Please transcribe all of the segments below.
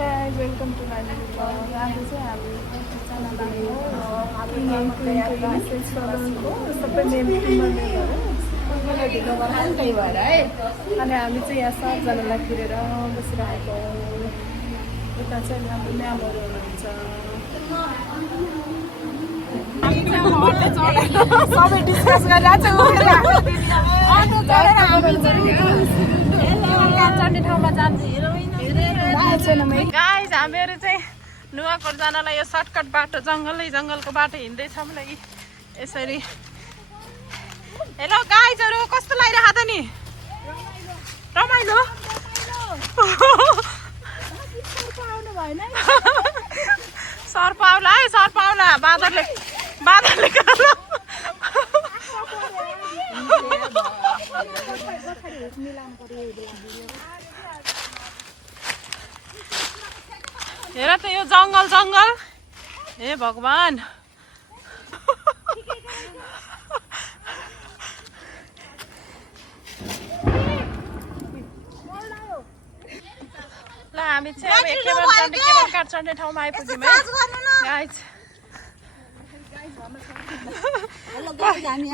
guys, welcome to my new vlog. आज चाहिँ हामी एकजना लाग्यो सबै नेम त्यही भएर है। अनि हामी चाहिँ यहाँ सबजनालाई फिरेर बसिरहेको। उता चाहिँ हाम्रो म्यामहरू हुनुहुन्छ। सबै डिस्कस गरिरहेको गाइस हामीहरू चाहिँ नुवाकोट जानलाई यो सर्टकट बाटो जङ्गलको बाटो हिँड्दैछौँ ल यसरी। हेलो गाइजहरू कस्तो लागिरहेको त नि रमाइलो सर्प आउला है सर्प आउला बाँदरले हेर त यो जङ्गल हे भगवान ल हामी चाहिँ अब केवल काठ चढ्ने ठाउँमा आइपुग्यौँ है गाइस।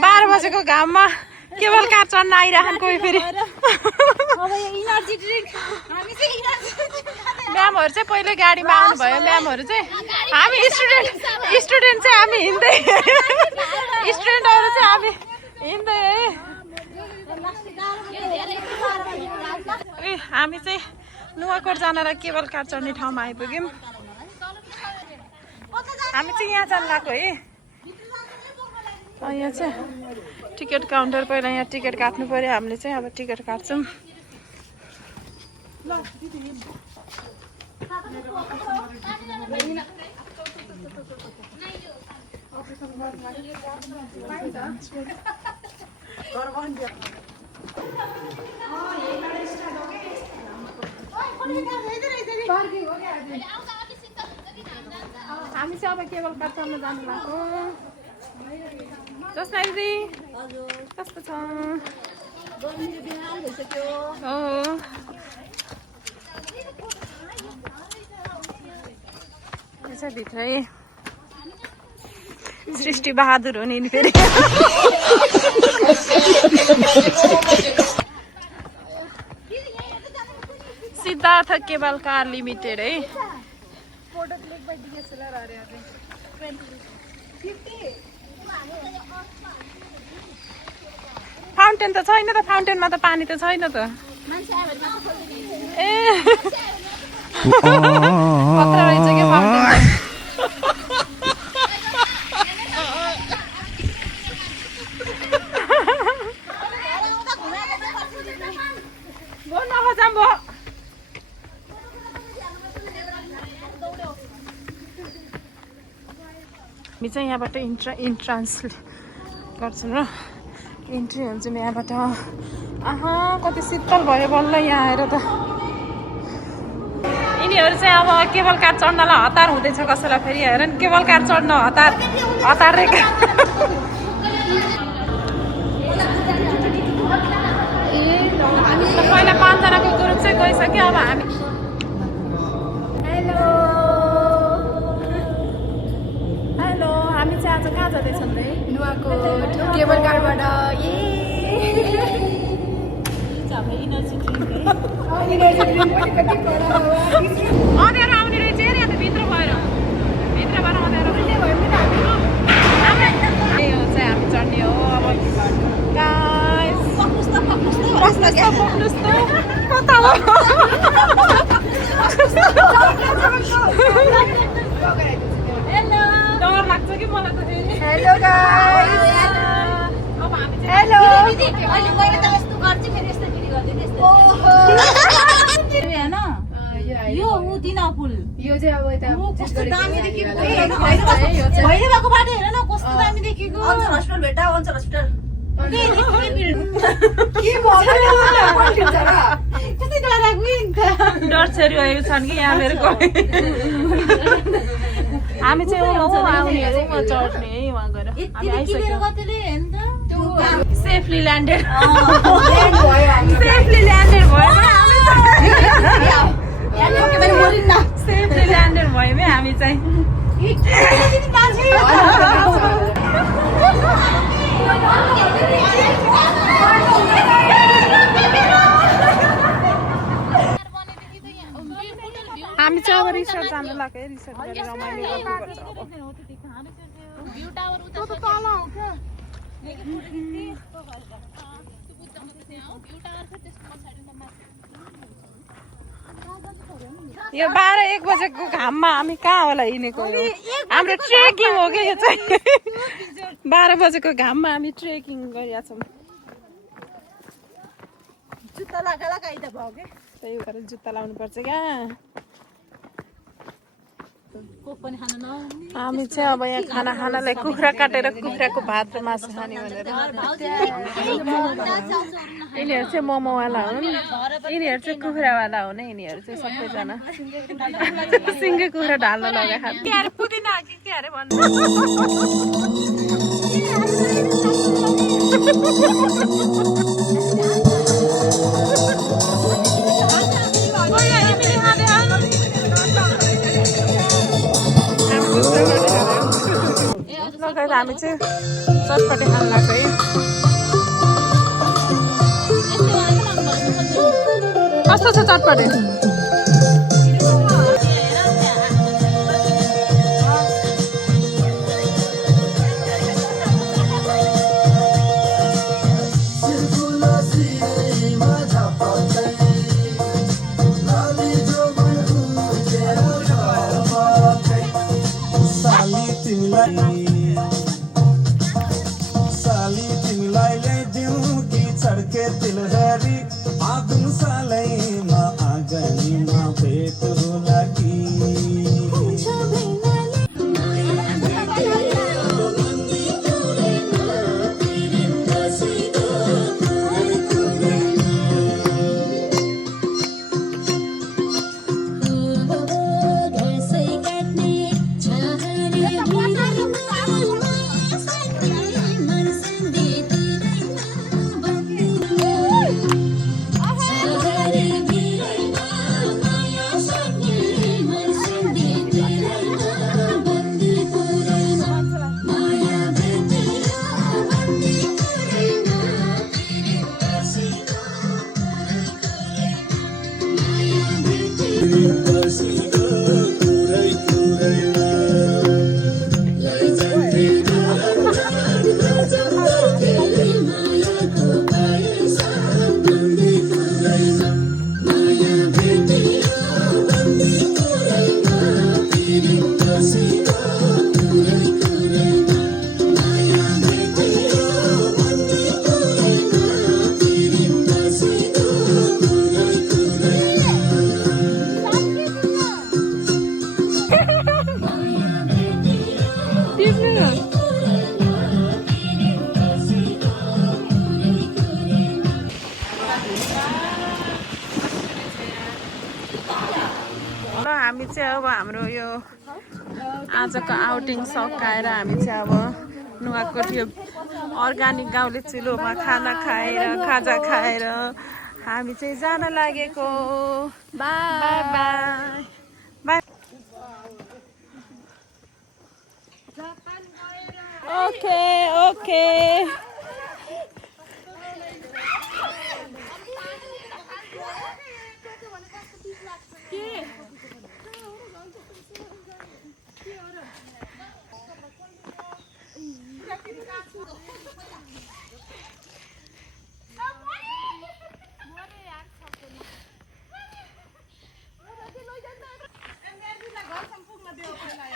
12 बजेको घाममा केवल काठ चढ्न आइरहन् कोही फेरि। म्यामहरू चाहिँ पहिले गाडीमा आउनुभयो। म्यामहरू चाहिँ हामी स्टुडेन्ट चाहिँ हामी हिँड्दै स्टुडेन्टहरू चाहिँ हामी हिँड्दै है। हामी चाहिँ नुवाकोट जानलाई केवल काठ चढ्ने ठाउँमा आइपुग्यौँ। हामी चाहिँ यहाँ जान लाग्यो है। यहाँ चाहिँ टिकट काउन्टर पहिला यहाँ टिकट काट्नु पर्यो। हामीले चाहिँ अब टिकट काट्छौँ। हामी चाहिँ अब केवल काठ चढ्न जानु लाग्यो। जस्तो दिदी कस्तो छ यसो भित्रै सृष्टि बहादुर हो नि फेरि। सिद्धार्थ केबल कार लिमिटेड है। फाउन्टेन त छैन त फाउन्टेनमा त पानी त छैन त ए खतरा रहेछ के फाउन्टेन हामी चाहिँ यहाँबाट इन्ट्रान्स गर्छौँ र इन्ट्री हुन्छौँ यहाँबाट। कति शीतल भयो बल्ल यहाँ आएर त। यिनीहरू चाहिँ अब केबल कार चढ्नलाई हतार हुँदैछ कसैलाई फेरि हेर नि केबल कार चढ्न हतार रेखा। पहिला 5 जनाको ग्रुप चाहिँ गइसक्यो। अब हामी हेलो हामी चाहिँ आज कहाँ जाँदैछौँ है नुवाकोट केबल कारबाट। अँध्यारो आउने रहेछ यहाँ त भित्रबाट अँध्यारो चाहिँ हामी चढ्ने हो। अब कता हो डर लाग्छ कि मलाई त। हेलो गाइस हेलो यो दिनापुल यो चाहिँ अब यता कस्तो दामी देखेको भइरहेको बाटो हेर न कस्तो दामी देखेको। अञ्चल हस्पिटल भेट्टा अञ्चल हस्पिटल डर छेरिरहेको छन् कि यहाँ मेरो हामी चाहिँ आउनेहरू चढ्ने है वहाँ गएर। हामी आइसक्यौँ। सेफली ल्यान्डेड भयो। चाहिँ हामी चाहिँ अब रिसोर्ट जानु लाग्यो रिसोर्ट गरेर रमाइलो गर्नुपर्छ यो 12-1 बजेको घाममा हामी कहाँ होला हिँडेको हाम्रो ट्रेकिङ हो क्या यो चाहिँ 12 बजेको घाममा हामी ट्रेकिङ गरिरहेको छौँ जुत्ता लगाएर काइदा भयो के त्यही भएर जुत्ता लाउनु पर्छ क्या हामी चाहिँ अब यहाँ खाना खानालाई कुखुरा काटेर कुखुराको भात र मासु खाने भनेर यिनीहरू चाहिँ मोमोवाला हुन् यिनीहरू चाहिँ कुखुरावाला हुन् यिनीहरू चाहिँ सबैजना सिङ्गै कुखुरा ढाल्न लगा खान्छ पुदिना के अरे भन्नु हामी चाहिँ चटपटे खानु लाग्छ है कस्तो छ चटपटे हामी चाहिँ अब हाम्रो यो आजको आउटिङ सकाएर हामी चाहिँ अब नुवाकोट यो अर्ग्यानिक गाउँले चुलोमा खाना खाएर खाजा खाएर हामी चाहिँ जान लागेको by by by okay okay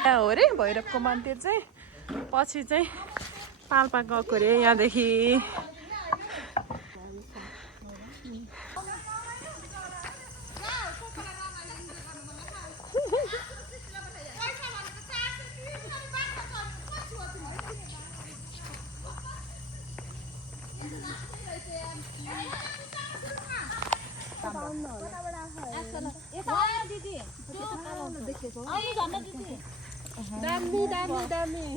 हो रे भैरवको मन्दिर चाहिँ पछि चाहिँ पाल्पा गएको अरे यहाँदेखि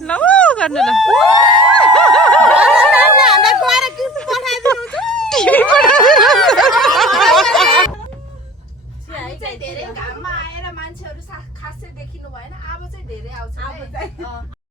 ल गर्नु ल धेरै घाममा आएर मान्छेहरू खासै देखिनु भएन अब चाहिँ धेरै आउँछ है।